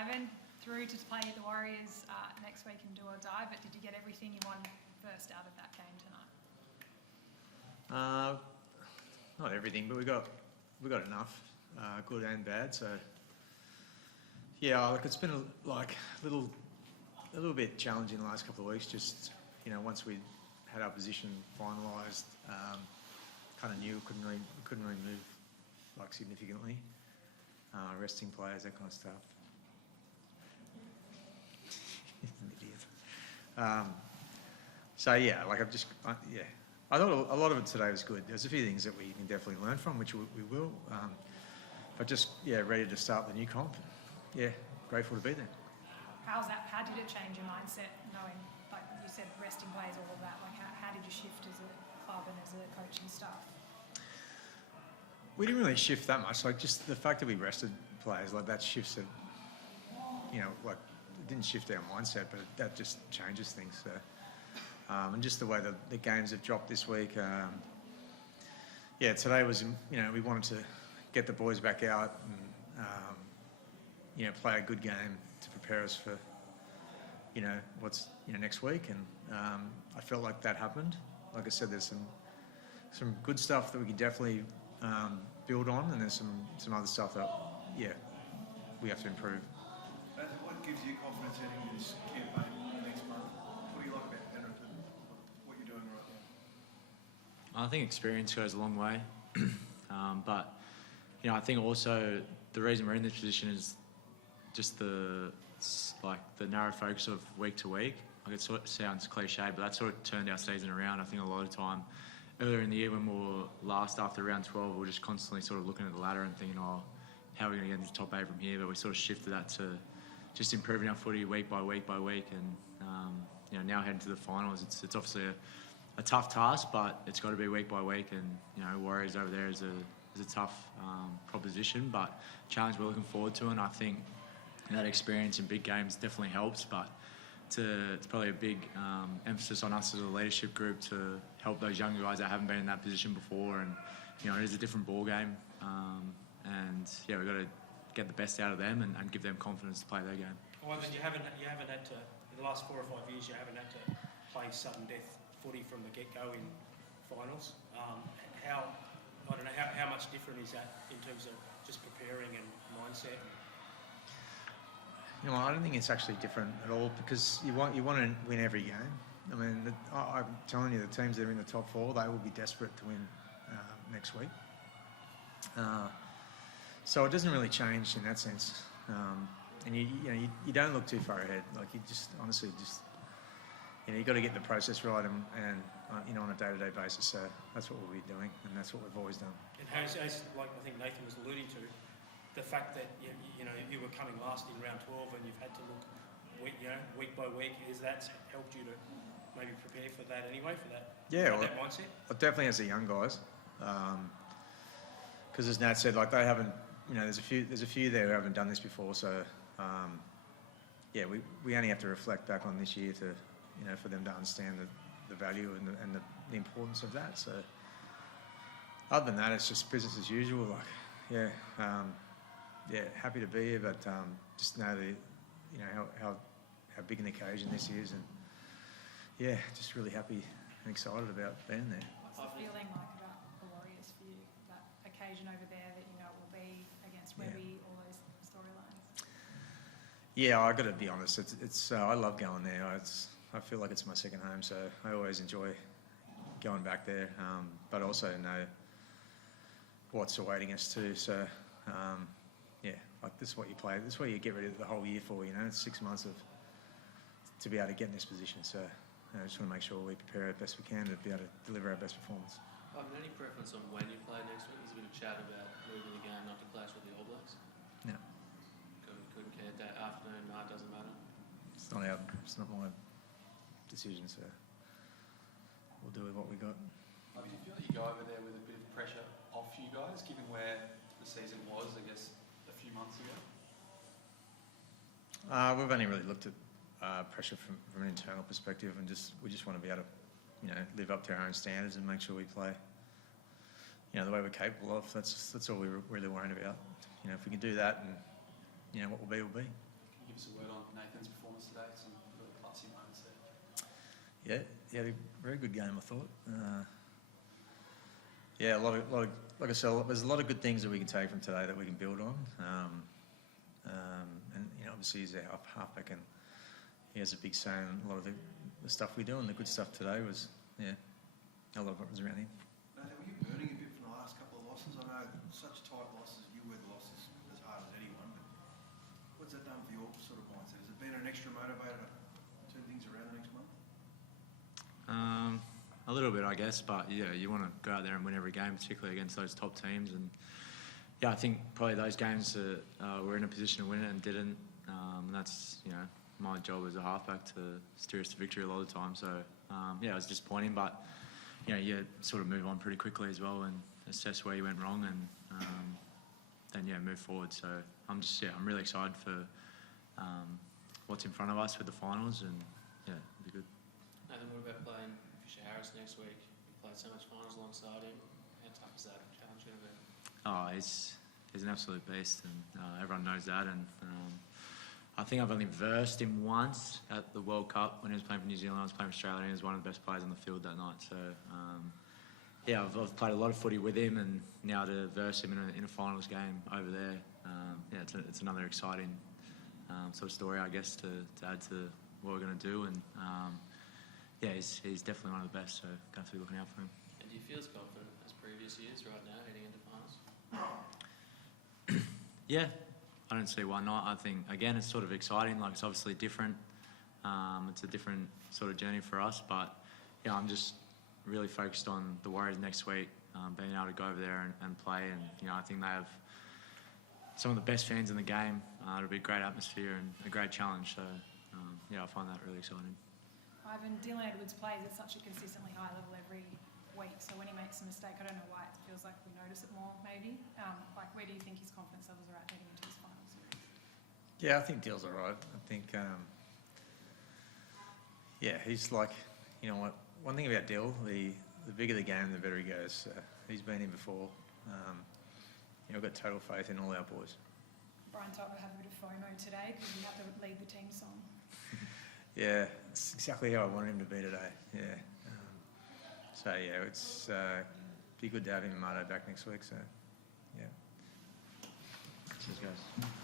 Ivan, through to play the Warriors next week and do or die, but did you get everything you wanted first out of that game tonight? Not everything, but we got enough, good and bad. So yeah, look, it's been a little bit challenging the last couple of weeks. Just once we had our position finalised, kind of knew we couldn't really move significantly. Resting players, that kind of stuff. He's an idiot. So yeah, I thought a lot of it today was good. There's a few things that we can definitely learn from, which we will. But just ready to start the new comp. Yeah, grateful to be there. How did it change your mindset, knowing, like you said, resting players, all of that? Like how did you shift as a club and as a coaching staff? We didn't really shift that much. Just the fact that we rested players, that shifts it. It didn't shift our mindset, but that just changes things. So, and just the way the games have dropped this week. Today was, we wanted to get the boys back out and, play a good game to prepare us for, what's next week. And I felt like that happened. Like I said, there's some good stuff that we can definitely build on, and there's some other stuff that, we have to improve. What gives you confidence heading into this campaign next month? What do you like about Penrith and what you're doing right now? I think experience goes a long way, but I think also the reason we're in this position is just the narrow focus of week to week. It sort of sounds cliche, but that sort of turned our season around. I think a lot of time earlier in the year when we were last after round 12, we were just constantly sort of looking at the ladder and thinking, how are we going to get into the top 8 from here? But we sort of shifted that to just improving our footy week by week by week, and now heading to the finals. It's obviously a tough task, but it's got to be week by week. And Warriors over there is a tough proposition, but challenge we're looking forward to. And I think that experience in big games definitely helps, but it's probably a big emphasis on us as a leadership group to help those younger guys that haven't been in that position before. And it is a different ball game, and we've got to get the best out of them and give them confidence to play their game. Well, then you haven't had to, in the last 4 or 5 years, you haven't had to play sudden death footy from the get-go in finals. How much different is that in terms of just preparing and mindset? I don't think it's actually different at all, because you want to win every game. I mean, I'm telling you, the teams that are in the top 4, they will be desperate to win next week. So it doesn't really change in that sense. And you don't look too far ahead. You just honestly you got to get the process right and on a day-to-day basis. So that's what we'll be doing, and that's what we've always done. And as like I think Nathan was alluding to, the fact that you were coming last in round 12 and you've had to look week by week, has that helped you to maybe prepare for that anyway, for that that mindset? Definitely as the young guys, because as Nat said, they haven't. There's a few there who haven't done this before, so we only have to reflect back on this year to for them to understand the value and the importance of that. So other than that, it's just business as usual. Happy to be here, but just know how big an occasion this is, and just really happy and excited about being there. What's the feeling like about the Warriors for you? That occasion over there that it will be against Webby, all those storylines. Yeah, I got to be honest. It's I love going there. I feel like it's my second home, so I always enjoy going back there. But also know what's awaiting us too. So. This is what you play. This is what you get ready the whole year for. It's 6 months to be able to get in this position. So I just want to make sure we prepare as best we can to be able to deliver our best performance. Any preference on when you play next week? There's a bit of chat about moving the game not to clash with the All Blacks. No. Couldn't care. That afternoon, night doesn't matter. It's not my decision. So we'll do with what we got. Do you feel like you go over there with a bit of pressure off you guys, given where the season was, I guess, a few months ago? We've only really looked at pressure from an internal perspective, and we just want to be able to, live up to our own standards and make sure we play, the way we're capable of. That's all we're really worrying about. If we can do that, and what will be, will be. us a word on Nathan's performance today? Some really classy moments there. Yeah, he had a very good game, I thought. Yeah, a lot of, like I said, there's a lot of good things that we can take from today that we can build on. And you know, obviously he's a halfback, and he has a big say in a lot of the stuff we do. And the good stuff today was, yeah, a lot of it was around him. Nathan, were you burning a bit from the last couple of losses? I know such tight losses, you were the losses as hard as anyone, but what's that done for your sort of mindset? Has it been an extra motivator to turn things around the next month? A little bit, I guess, but yeah, you want to go out there and win every game, particularly against those top teams. And yeah, I think probably those games that we're in a position to win it and didn't. And that's, you know, my job as a halfback to steer us to victory a lot of the time. So yeah, it was disappointing, but you know, you sort of move on pretty quickly as well and assess where you went wrong, and then yeah, move forward. So I'm really excited for what's in front of us with the finals, and yeah, it'll be good. Nathan, what about playing Fisher Harris next week? You played so much finals alongside him. How tough is that challenge going to be? Oh, he's an absolute beast, and everyone knows that. And I think I've only versed him once at the World Cup when he was playing for New Zealand. I was playing for Australia, and he was one of the best players on the field that night. So yeah, I've played a lot of footy with him, and now to verse him in a finals game over there, yeah, it's another exciting sort of story, I guess, to add to what we're going to do. And yeah, he's definitely one of the best, so going to be looking out for him. And do you feel as confident as previous years right now heading into finals? Yeah, I don't see why not. I think, again, it's sort of exciting. Like, it's obviously different. It's a different sort of journey for us. But, yeah, I'm just really focused on the Warriors next week, being able to go over there and play. And, you know, I think they have some of the best fans in the game. It'll be a great atmosphere and a great challenge. So, yeah, I find that really exciting. Ivan, Dylan Edwards plays at such a consistently high level every week, so when he makes a mistake, I don't know why, it feels like we notice it more maybe. Like, where do you think his confidence levels are at heading into his finals? Yeah, I think Dill's all right. I think, yeah, he's like, you know what, one thing about Dill, the bigger the game, the better he goes. He's been in before. You know, I've got total faith in all our boys. Brian Totter have a bit of FOMO today because you have to lead the team song. Yeah, it's exactly how I wanted him to be today. Yeah. So yeah, it's be good to have him and Marto back next week. So yeah. Cheers, guys.